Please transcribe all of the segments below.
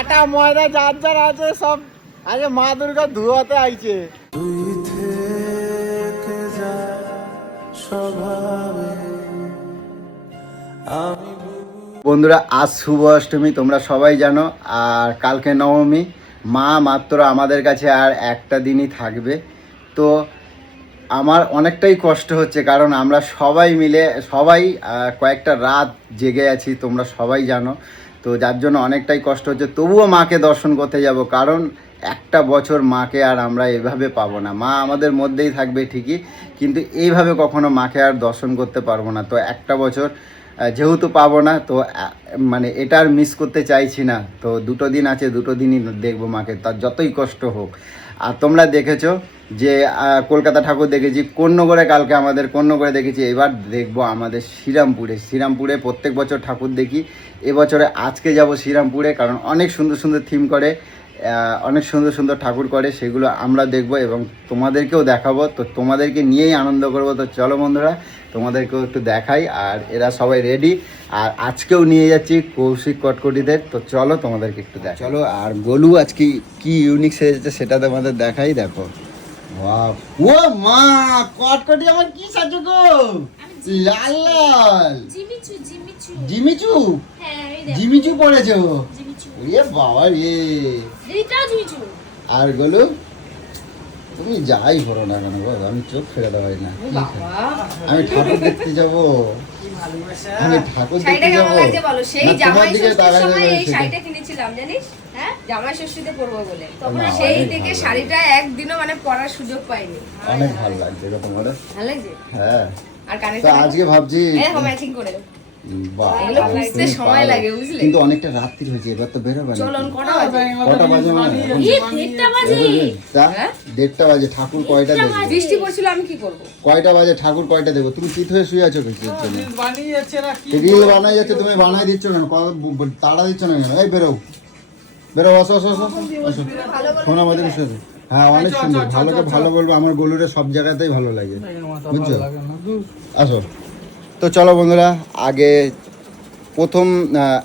আটা ময়দা যার যার আছে সব আজ মা দুর্গা ধুয়াতে আইছে। বন্ধুরা আজ শুভ অষ্টমী, তোমরা সবাই জানো। আর কালকে নবমী। মা মাত্র আমাদের কাছে আর একটা দিনই থাকবে। তো আমার অনেকটাই কষ্ট হচ্ছে, কারণ আমরা সবাই মিলে কয়েকটা রাত জেগে আছি, তোমরা সবাই জানো। তো যার জন্য অনেকটাই কষ্ট হচ্ছে, তবুও মাকে দর্শন করতে যাব, কারণ একটা বছর মাকে আর আমরা এভাবে পাবো না। মা আমাদের মধ্যেই থাকবে ঠিকই, কিন্তু এইভাবে কখনো মাকে আর দর্শন করতে পারবো না। তো একটা বছর যেহেতু পাবো না, তো মানে এটা আর মিস করতে চাইছি না। তো দুটো দিন আছে, দুটো দিনই দেখবো মাকে, তার যতই কষ্ট হোক। আর তোমরা দেখেছো যে কলকাতা ঠাকুর দেখেছি, কোন্নগরে কালকে আমাদের কোন্নগরে দেখেছি, এবার দেখবো আমাদের শ্রীরামপুরে প্রত্যেক বছর ঠাকুর দেখি। এবছরে আজকে যাব শ্রীরামপুরে, কারণ অনেক সুন্দর সুন্দর থিম করে, অনেক সুন্দর সুন্দর ঠাকুর করে, সেগুলো আমরা দেখব এবং তোমাদেরকেও দেখাবো। তো তোমাদেরকে নিয়েই আনন্দ করব। তো চলো বন্ধুরা, তোমাদেরকেও একটু দেখাই। আর এরা সবাই রেডি, আর আজকেও নিয়ে যাচ্ছি কৌশিক কটকটিদের। তো চলো তোমাদেরকে একটু দেখ। চলো, আর গোলু আজকে কি ইউনিক সেজেছে সেটা তোমাদের দেখাই। দেখো, ও মা কটকটি আমার কি সাজো গো, লাল লাল জিমিচু জিমিচু পড়েছো। ওরে বাবা রে, আর গোলু তুমি যাই করো না কেন গো, আমি চোখ ফেলে দেওয়াই না। আমি ঠাকুর দেখতে যাবো, আমি ঠাকুর দেখতে যাবো। সেই জামাই ষষ্ঠীর সময় এই শাড়িটা কিনেছিলাম জানিস, হ্যাঁ জামাই ষষ্ঠীতে পরবো বলে। সেই থেকে শাড়িটা একদিনও মানে পরার সুযোগ পাইনি। অনেক ভালো লাগছে গো তোমার। ভালো লাগছে? হ্যাঁ। আর কানে আজকে ভাবছি ম্যাচিং করে এগুলো খুঁজতে সময় লাগে বুঝলে, কিন্তু অনেকটা রাত্রি হয়েছে, এবার তো বেরোবে না। চলুন কটা বাজে? কটা বাজে মানে এই 1:30 বাজে। 1:30 বাজে। ঠাকুর কয়টা দেবো? বৃষ্টি পড়ছিল, আমি কি করব? কয়টা বাজে ঠাকুর কয়টা দেবো? তুমি চিত হয়ে শুয়ে আছো কিসের জন্য? বানিয়েছে না কি? রিল বানাই যাচ্ছে, তুমি বানাই দিচ্ছ কেন? তাড়া দিচ্ছ না কেন? এই বেরো বেরো, আসো আসো আসো আসো। শোনা আমাদের শুয়ে। হ্যাঁ অনেক সুন্দর, ভালোকে ভালো বলবো। আমার গোলুরে সব জায়গাতেই ভালো লাগে, বুঝছো? আসো। তো চলো বন্ধুরা,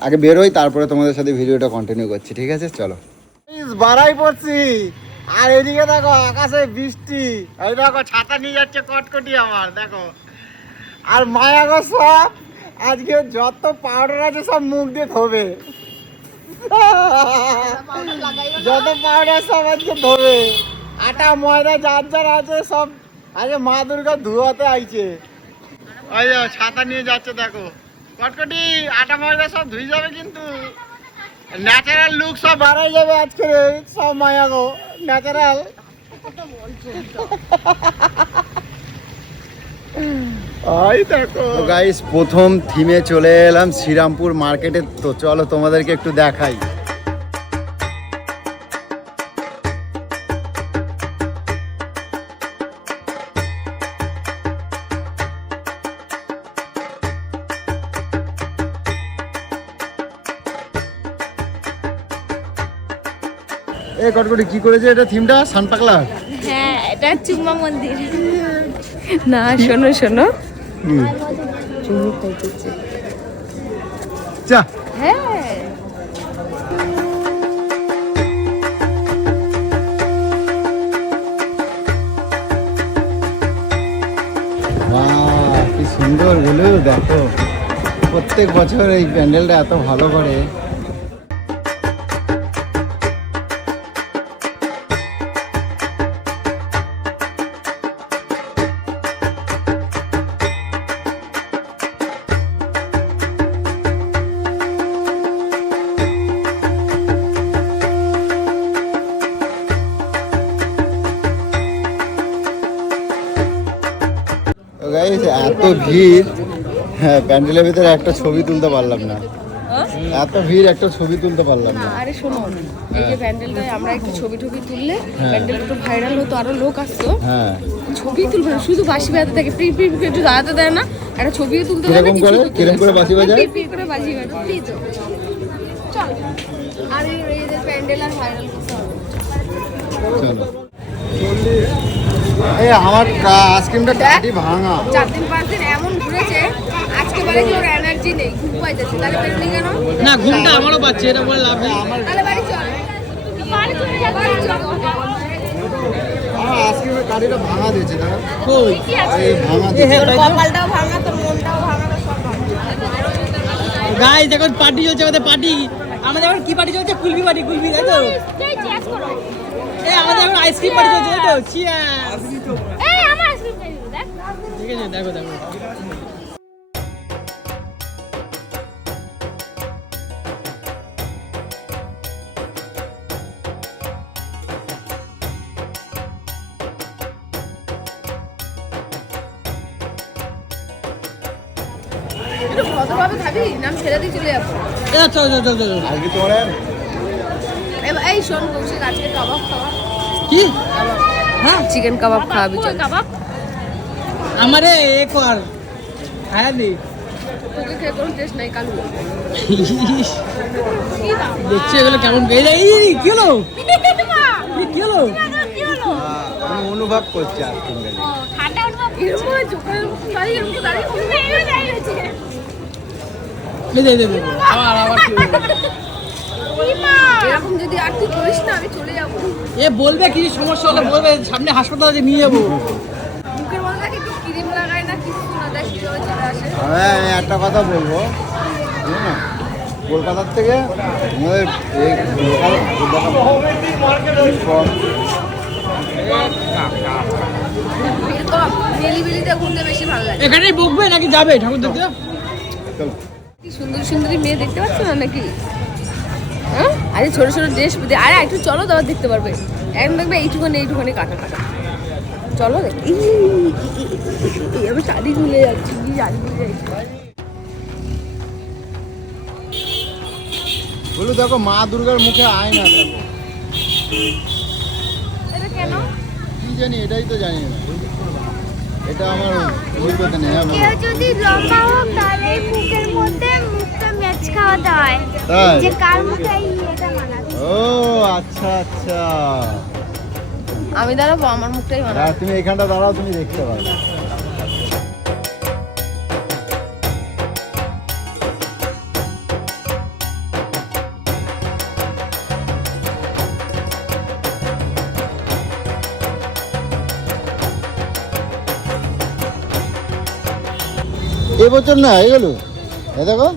আগে বেরোই, তারপরে তোমাদের সাথে ভিডিওটা কন্টিনিউ করছি, ঠিক আছে? চলো। বাড়াই পড়ছি, আর এদিকে দেখো আকাশে বৃষ্টি, এই দেখো ছাতা নিয়ে যাচ্ছে কটকটি আমার, দেখো। আর মায়াগো সব আজকে যত পাউডার আছে সব মুখ দিয়ে ধোবে, যত পাউডার সব আজকে ধোবে। আটা ময়দা যার যার আছে সব আজকে মা দুর্গা ধুয়াতে আইছে। ওই যে ছাতা নিয়ে যাচ্ছে, দেখো কটকটি। আটা ময়দা সব ধুয়ে যাবে, কিন্তু ন্যাচারাল লুক সব বাড়াই যাবে আজকে সব মায়া গো, ন্যাচারাল। ওই দেখো গাইস, প্রথম থিমে চলে এলাম শ্রীরামপুর মার্কেটে। তো চলো তোমাদেরকে একটু দেখাই। এই কটকটি কি করেছে এটা থিমটা? সানপাকলা? হ্যাঁ, এটা চুম্মা মন্দির না। শোনো শোনো, চুমু খাইতেছে। যা। হ্যাঁ বাহ, কি সুন্দর বলো। দেখো প্রত্যেক বছর এই প্যান্ডেলটা এত ভালো করে। এত ভিড়, হ্যাঁ প্যান্ডেলের ভিতরে একটা ছবি তুলতে পারলাম না। এত ভিড়, একটা ছবি তুলতে পারলাম না। আরে শোনো, এই যে প্যান্ডেলটায় আমরা একটু ছবি তুললে প্যান্ডেলটা একটু ভাইরাল হতো, আরো লোক আসতো। হ্যাঁ ছবি তুলবে না, শুধু বাঁশি বাজাতে থাকে, প্রি প্রি একটু দাঁড়াতে দেয় না, একটা ছবিও তুলতে দেয় না। কিরকম করে বাঁশি বাজায়? প্রি প্রি করে বাঁশি বাজায়। প্লিজ চল, আর এই যে প্যান্ডেল আর ভাইরাল করতে হবে। চলো। এই আমার আইসক্রিমটা কাটি ভাঙা। 4 দিন 5 দিন এমন ঘুরেছে, আজকে বলে যে ওর এনার্জি নেই, ঘুম পাইতেছে। তাহলে বেরোলি কেন? না ঘুমটা আমারও পাচ্ছে, এটা বলে লাভ নেই। তাহলে বাড়ি চল। আইসক্রিমের গাড়িটা ভাঙা দিয়েছে দাদা, কই ভাঙা কপালটাও ভাঙা, তোর মনটাও ভাঙা, সব ভাঙা। গাইস এখন পার্টি চলছে, আমাদের পার্টি। আমাদের এখন কি পার্টি চলছে? কুলফি পার্টি, কুলফি তাই তো? আমাদের এখন আইসক্রিম পার্টি চলছে তাই তো? চিয়ার্স। ঠিক আছে, দেখো দেখো। একটু ভদ্রভাবে খাবি, নাম ছেড়ে দিয়ে চলে যাবো। চলো চলো চলো চলো। আজকে তোমার এই শোন কৌশিক, আজকে কাবাব খাওয়া, কি? হ্যাঁ, চিকেন কাবাব খাওয়াবি চল। আমারে এ কর, খায়া দি। তোকে খেয়ে কোনো টেস্ট নাই কালু। দেখছি এগুলো কেমন গেলে। এই কি হলো? এই কি হলো? আমি অনুভব করছি আইসক্রিম গাড়ি। এরকম চোখের দাঁড়িয়ে এরকম দাঁড়িয়ে দে দে দে। আবার কি হলো? এরকম যদি আর তুই করিস না, আমি চলে যাবো। এ বলবে কিছু সমস্যা হলে বলবে, সামনে হাসপাতালে যে নিয়ে যাবো। মুখের মধ্যে নাকি একটু ক্রিম লাগায় না, কিছু না, দেখ কিভাবে চলে আসে। আমি একটা কথা বলবো, বুঝলি না? কলকাতার থেকে আমাদের এই মেলিবিলিতে ঘুরতে বেশি ভালো লাগে। এখানেই বকবে নাকি যাবে ঠাকুর দেখতে? কি সুন্দর সুন্দরী মেয়ে দেখতে পাচ্ছ না নাকি? হ্যাঁ, আরে ছোট ছোট ড্রেস, আরে একটু চলো, তারপর দেখতে পারবে। এখন দেখবে এইটুখানি কাটা কাটা। চলো দেখ, আমি শাড়ি ভুলে যাচ্ছি, শাড়ি ভুলে যাচ্ছি। বলু দেখো মা দুর্গার মুখে আয়না দেখো। এটা কেন? কি জানি, এটাই তো জানি না। এটা আমার অভিজ্ঞতা নেই। হ্যাঁ, কেউ যদি লম্বা হোক তাহলে এই মুখের মধ্যে মুখটা ম্যাচ খাওয়াতে হয়, তাই? যে কার মুখে এই এটা মানাবে। ও আচ্ছা আচ্ছা। আমি দাঁড়াবো, আমার মুখটাই মানা। তুমি এখানটা দাঁড়াও, তুমি দেখতে পারবে। এবছর না এগুলো দেখো,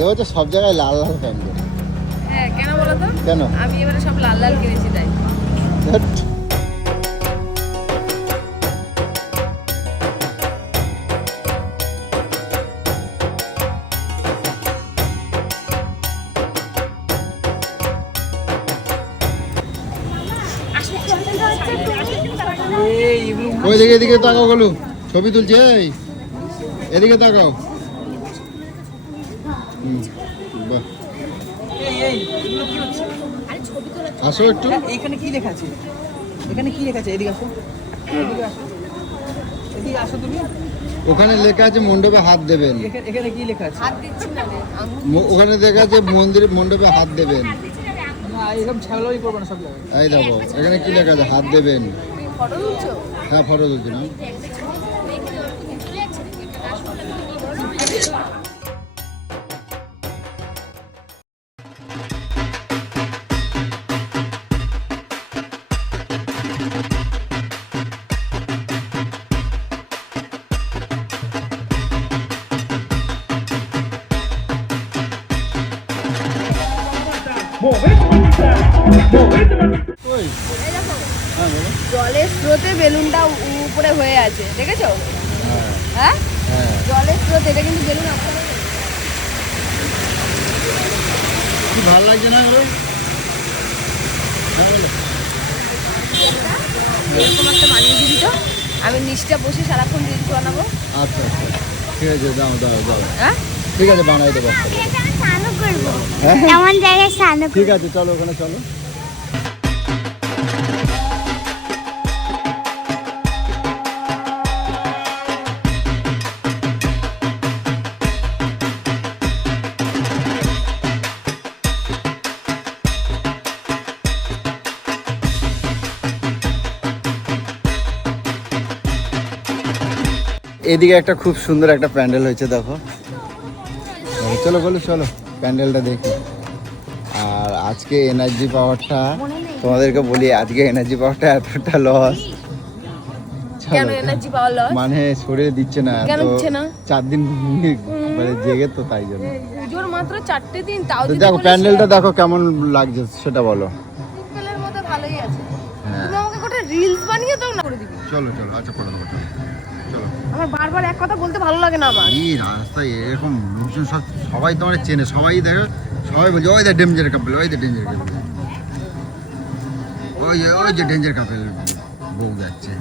এবছর সব জায়গায় লাল লাল প্যান্ডেল। হ্যাঁ, কেন বলো তো? কেন? আমি এবারে সব লাল লাল কিনেছি তাই। ধ্যাৎ। ওই দিকে এদিকে তাকাও গলু, ছবি তুলছে। এই এদিকে তাকাও। বাহ, এগুলো কি হচ্ছে? আসো একটু। এখানে কি লেখা আছে? এখানে কি লেখা আছে? এদিকে আসো, এদিকে আসো, এদিকে আসো তুমি। ওখানে লেখা আছে মণ্ডপে হাত দেবেন। এখানে কি লেখা আছে? হাত দিচ্ছি না রে, আঙুল। ওখানে লেখা আছে মণ্ডপে হাত দেবেন। না, এরকম ছাগলামি করবো না সব জায়গায়। এই দেখো এখানে কি লেখা আছে, হাত দেবেন। তুমি ফটো তুলছো? হ্যাঁ, ফটো তুলছি না। ওই এই দেখো, হ্যাঁ বলো। জলের স্রোতে বেলুনটা উপরে হয়ে আছে, দেখেছো? হ্যাঁ হ্যাঁ, হ্যাঁ। জলের স্রোত, এটা কিন্তু বেলুন আসলে কি ভালো লাগছে না এগুলো? হ্যাঁ বলো। এরকম একটা বানিয়ে দিবি তো, আমি নিচটা বসে সারাক্ষণ রিলস বানাবো। আচ্ছা আচ্ছা, ঠিক আছে, দাও দাও দাও। হ্যাঁ, ঠিক আছে, বানাই দেবো একটা করে। এখানে স্নানও করবো, হ্যাঁ এমন জায়গায় স্নানও করবো। ঠিক আছে, চলো ওখানে চলো। এদিকে একটা খুব সুন্দর একটা প্যান্ডেল হয়েছে দেখো। চলো বলো, চলো প্যান্ডেলটা দেখি। আর আজকে এনার্জি পাওয়ারটা মনে নেই তোমাদেরকে বলি আজকে এনার্জি পাওয়ারটা এতটা লস, কেন এনার্জি পাওয়ার লস? মানে শরীরে দিচ্ছে না, কেন তো দিচ্ছে না? 4 দিন মানে জেগে তো তাই জন্য। পুজোর মাত্র 4টে দিন, তাও তো যদি দেখো বলিস প্যান্ডেলটা দেখো কেমন লাগছে সেটা বলো। সিম্পলের মধ্যে ভালোই আছে। হ্যাঁ তুমি আমাকে একটা রিলস বানিয়ে দাও না, করে দিবি। চলো চলো, আচ্ছা করে দেবো, চলো। আমার বারবার এক কথা বলতে ভালো লাগে না আমার। এই রাস্তায় এরকম লোকজন সবাই তোমার চেনে, সবাই দেখো, সবাই বলছে ওই যে ডেঞ্জার কাপল, ওই যে ডেঞ্জার কাপল, ওই যে ডেঞ্জার কাপল বউ যাচ্ছে।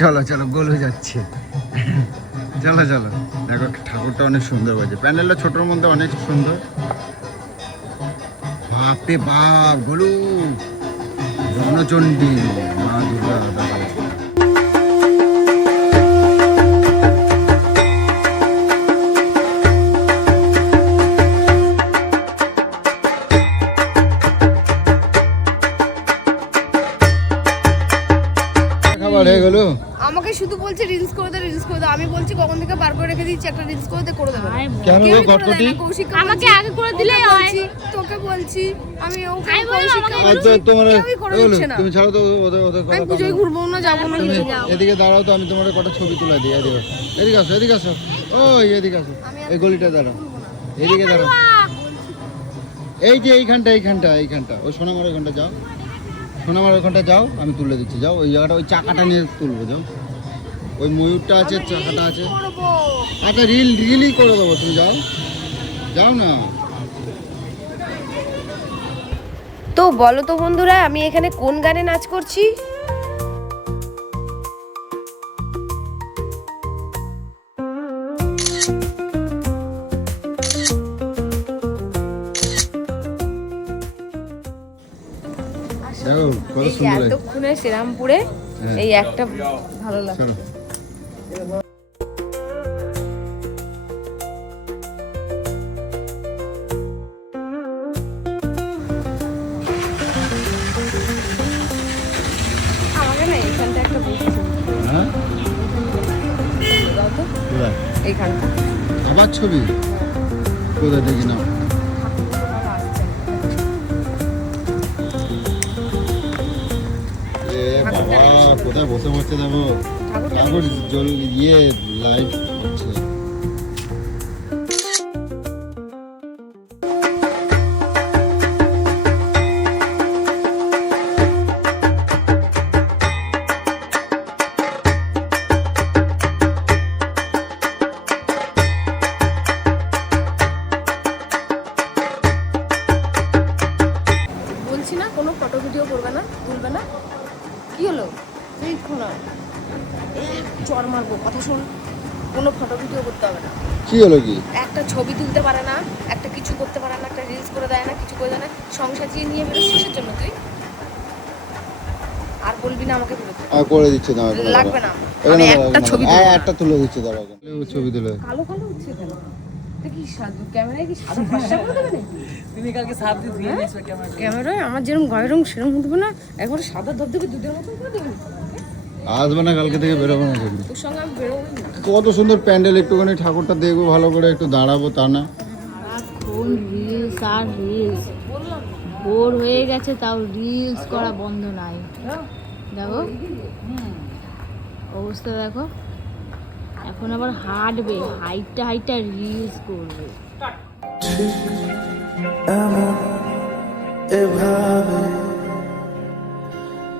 চলো চলো, গোলু যাচ্ছে। চলো চলো, দেখো ঠাকুরটা অনেক সুন্দর হয়েছে, প্যান্ডেলটা ছোটোর মধ্যে অনেক সুন্দর। বাপরে বাপ, গোলু রণচণ্ডী মা দুর্গা। খাবার হয়ে গেল। আমাকে শুধু বলছে রিলস করে দে, রিলস করে দে। আমি বলছি কখন থেকে বার করে রেখে দিচ্ছি, একটা রিলস করে দে, করে দেবে না। কেন গো কেউই করে কটকটি? দেয় না, কৌশিককে আমাকে বলছি, আগে করে দিলেই ওকে হয়। বলছি, তোকে বলছি, আমি ওকে আমি বললাম কৌশিককে আমাকে বলছি, তোমার কেউই করে দিচ্ছে না। তুমি ছাড়ো তো ওদের ওদের আমি কথা। পুজোয় ঘুরবো না, যাবো না, তুমি কিছু না। এদিকে দাঁড়াও তো, আমি তোমার কটা ছবি তুলে দিই। এদিকে আসো, এদিকে আসো, ওই এদিকে আসো, এই গলিটা দাঁড়াও, এদিকে দাঁড়াও, এই যে এইখানটা ওই সোনামার ওইখানটা যাও, সোনামার ওইখানটা যাও, আমি তুলে দিচ্ছি, যাও ওই জায়গাটা, ওই চাকাটা নিয়ে তুলবো, যাও ওই ময়ূরটা আছে, চাকাটা আছে। করবো। আচ্ছা রিলই করে দেবো, তুমি যাও, যাও না। তো বলো তো বন্ধুরা, আমি এখানে কোন গানে নাচ করছি? দেখো কত এই যে সুন্দর হয়েছে। এতক্ষণে শ্রীরামপুরে হ্যাঁ। এই একটা ভালো লাগে। চলো। আমাকে না এইখানটা একটা বুঝছি, হ্যাঁ দাও তো কোথায়? এইখানটা। আবার ছবি কোথায় দেখি না। এ বাবা, কোথায় বসে বসে যাবো? ঠাকুর জল ইয়ে লাইভ হচ্ছে। বলছি না কোনো ফটো ভিডিও করবে না, তুলবে না। কি হলো? তুই শোনা, এক চর মারবো, কথা শোন। কোনো ফটো ভিডিও করতে হবে না, কি হলো কি? একটা ছবি তুলতে পারে না, একটা কিছু করতে পারে না, একটা রিলস করে দেয় না, কিছু করে দেয় না। সংসার চিয়ে নিয়ে বেরোস কিসের জন্য তুই? আর বলবি না আমাকে বেরোতে, করে দিচ্ছে দাঁড়া, লাগবে না। আমি একটা ছবি তুলবো না। একটা তুলে দিচ্ছে দাঁড়া, ছবি তুলে। কালো কালো উঠছে কেন? এটা কি সাদা ক্যামেরায় কি সাদা ফর্সা করে দেবে নাকি? তুমি কালকে সাপ দিয়ে ধুয়ে নিয়েছো ক্যামেরা। ক্যামেরায় আমার যেরকম গায়ের রং সেরকম হতে না, একবারে সাদা ধবধবে দুধের মতো করে দেবে। আসবে না, কালকে থেকে বেরোবো না কিন্তু। তোর সঙ্গে আমি বেরোবো না। কত সুন্দর প্যান্ডেল, একটুখানি ঠাকুরটা দেখবো ভালো করে, একটু দাঁড়াবো, তা না। সারাক্ষণ রিলস আর রিলস, বোর হয়ে গেছে, তাও রিলস করা বন্ধ নাই। দেখো অবস্থা, দেখো এখন আবার হাঁটবে, হাইটটা রিলস করবে। এভাবে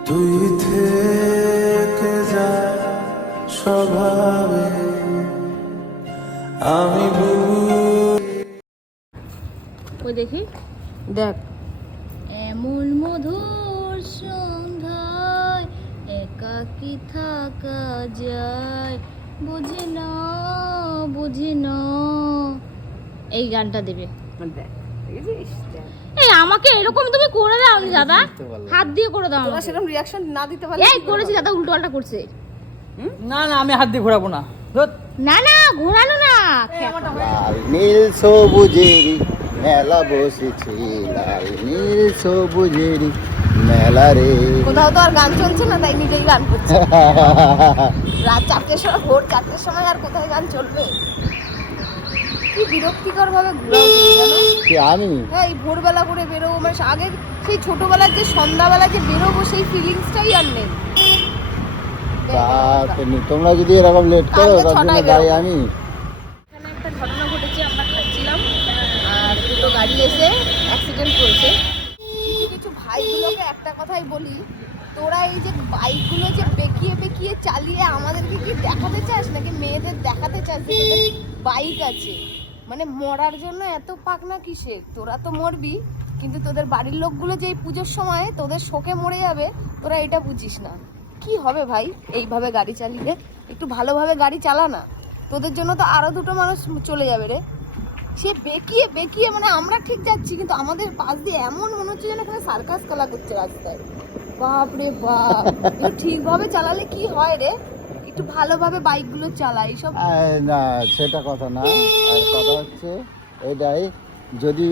তুই থেকে যা স্বভাবে, আমি ওই দেখি, দেখ এমন মধুর সন্ধ্যায় একাকী থাকা যায়, বুঝি না। এই গানটা দেবে। দেখ, দেখেছিস? দেখ। এই আমাকে এরকম তুমি করে দাও নি দাদা, হাত দিয়ে করে দাও তোরা আমাকে। সেরকম রিয়াকশন না দিতে পারলে এই করেছি দাদা, উল্টো পাল্টা করছে। না না, আমি হাত দিয়ে ঘোরাবো না। ধুৎ। না ঘোরানো না। লাল নীল সবুজেরি মেলা বসেছে, লাল নীল সবুজেরি মেলা রে। কোথাও তো আর গান চলছে না, তাই নিজেই গান করছে। রাত 4টের সময়, ভোর 4টের সময় আর কোথায় গান চলবে? কি বিরক্তিকর ভাবে ঘোরা উচিত জানো? কি আমি? হ্যাঁ, এই ভোরবেলা করে বেরোবো মানে আগে সেই ছোটবেলার যে সন্ধ্যাবেলা যে বেরোবো সেই ফিলিংসটাই আর নেই। তা তো নেই। তোমরা যদি এরকম লেট করো কালকে তার জন্য ছটায় দায়ী বেরোবো। আমি। এখানে একটা ঘটনা ঘটেছে, আমরা খাচ্ছিলাম আর দুটো গাড়ি এসে অ্যাক্সিডেন্ট করেছে। কিছু কিছু ভাইগুলোকে একটা কথাই বলি, তোরা এই যে বাইকগুলো যে বেঁকিয়ে বেঁকিয়ে চালিয়ে আমাদেরকে কি দেখাতে চাস নাকি মেয়েদের দেখাতে চাস যে তোদের বাইক আছে? মানে মরার জন্য এত পাকনা কিসের? তোরা তো মরবি, কিন্তু তোদের বাড়ির লোকগুলো যে এই পুজোর সময় তোদের শোকে মরে যাবে, তোরা এটা বুঝিস না। কি হবে ভাই এইভাবে গাড়ি চালিয়ে? একটু ভালোভাবে গাড়ি চালা না, তোদের জন্য তো আরো দুটো মানুষ চলে যাবে রে। সে বেঁকিয়ে বেঁকিয়ে মানে আমরা ঠিক যাচ্ছি, কিন্তু আমাদের পাশ দিয়ে এমন মনে হচ্ছে যেন এখানে সার্কাস খেলা করছে রাস্তায়। বাপ রে বাপ, একটু ঠিকভাবে চালালে কি হয় রে? একটু ভালোভাবে বাইকগুলো চালা। এইসব না সেটা কথা না, আর কথা হচ্ছে এটাই, যদি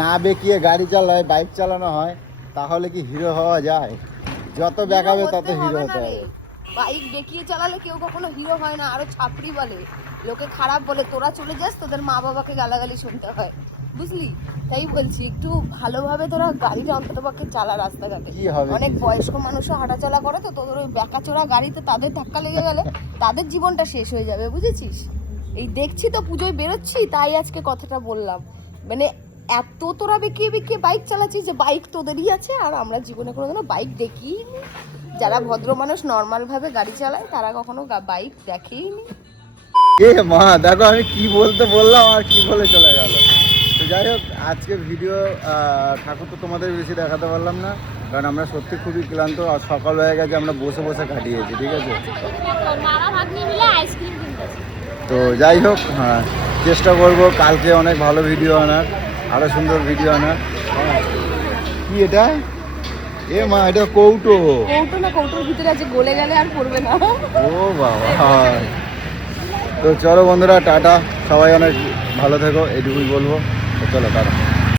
না বেঁকিয়ে গাড়ি চালায় বাইক চালানো হয় তাহলে কি হিরো হওয়া যায়? যত বেঁকাবে তত হিরো হতে হবে। বাইক বেঁকিয়ে চালালে কেউ কখনো হিরো হয় না, আরো ছাপড়ি বলে, লোকে খারাপ বলে। তোরা চলে যাস, তোদের মা বাবাকে গালাগালি শুনতে হয়, বুঝলি? তাই বলছি একটু ভালোভাবে তোরা গাড়িটা অন্তত পক্ষে চালা রাস্তাঘাটে। কি হবে? অনেক বয়স্ক মানুষও হাঁটাচলা করে, তো তোদের ওই বেঁকাচোরা গাড়িতে তাদের ধাক্কা লেগে গেলে তাদের জীবনটা শেষ হয়ে যাবে, বুঝেছিস? এই দেখছি তো পুজোয় বেরোচ্ছি, তাই আজকে কথাটা বললাম। মানে এত তোরা বেঁকিয়ে বেঁকিয়ে বাইক চালাচ্ছিস যে বাইক তোদেরই আছে, আর আমরা জীবনে কোনোদিনও বাইক দেখিনি। যারা ভদ্র মানুষ নর্মাল ভাবে গাড়ি চালায় তারা কখনো বাইক দেখেইনি। এ মা দেখো আমি কি বলতে বললাম আর কি বলে চলে গেল। তো যাই হোক, আজকে ভিডিও ঠাকুর তো তোমাদের বেশি দেখাতে পারলাম না, কারণ আমরা সত্যি খুবই ক্লান্ত, আর সকাল হয়ে গেছে, আমরা বসে বসে কাটিয়েছি, ঠিক আছে? মারা ভাগ্নি মিলে আইসক্রিম কিনতেছে। তো যাই হোক, হ্যাঁ চেষ্টা করব কালকে অনেক ভালো ভিডিও আনার, আরও সুন্দর ভিডিও আনার। কি এটা? এ মা এটা কৌটো। কৌটো না, কৌটোর ভিতরে আছে, গলে গেলে আর পড়বে না। ও বাবা। তো চলো বন্ধুরা, টাটা, সবাই অনেক ভালো থেকো, এটুকুই বলবো। তো চলো টাটা।